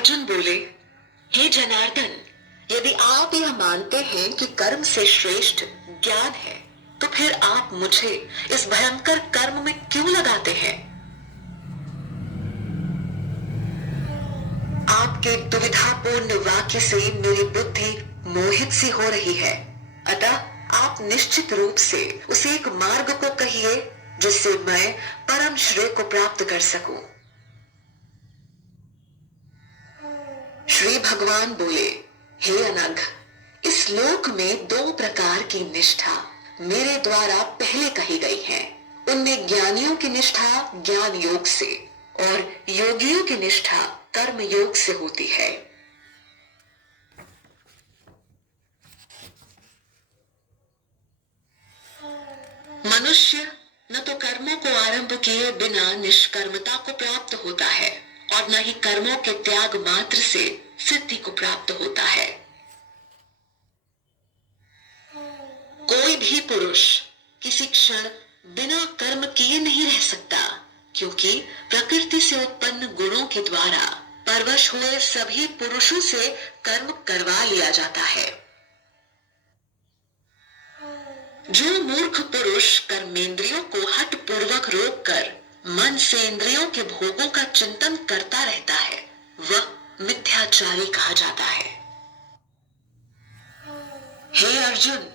अर्जुन बोले, हे जनार्दन, यदि आप यह मानते हैं कि कर्म से श्रेष्ठ ज्ञान है, तो फिर आप मुझे इस भयंकर कर्म में क्यों लगाते हैं? आपके दुविधापूर्ण वाक्य से मेरी बुद्धि मोहित सी हो रही है, अतः आप निश्चित रूप से उस एक मार्ग को कहिए जिससे मैं परम श्रेय को प्राप्त कर सकूं। श्री भगवान बोले, हे अनघ, इस लोक में दो प्रकार की निष्ठा मेरे द्वारा पहले कही गई है। उनमें ज्ञानियों की निष्ठा ज्ञान योग से और योगियों की निष्ठा कर्म योग से होती है। मनुष्य न तो कर्मों को आरंभ किए बिना निष्कर्मता को प्राप्त होता है और न ही कर्मों के त्याग मात्र से सिद्धि को प्राप्त होता है। कोई भी पुरुष किसी क्षण बिना कर्म किए नहीं रह सकता, क्योंकि प्रकृति से उत्पन्न गुणों के द्वारा परवश हुए सभी पुरुषों से कर्म करवा लिया जाता है। जो मूर्ख पुरुष कर्मेंद्रियों को हठ पूर्वक रोक कर मन से इंद्रियों के भोगों का चिंतन करता रहता है, वह मिथ्याचारी कहा जाता है। हे अर्जुन,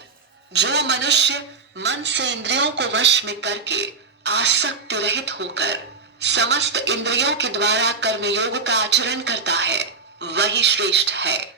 जो मनुष्य मन से इंद्रियों को वश में करके आसक्ति रहित होकर समस्त इंद्रियों के द्वारा कर्मयोग का आचरण करता है, वही श्रेष्ठ है।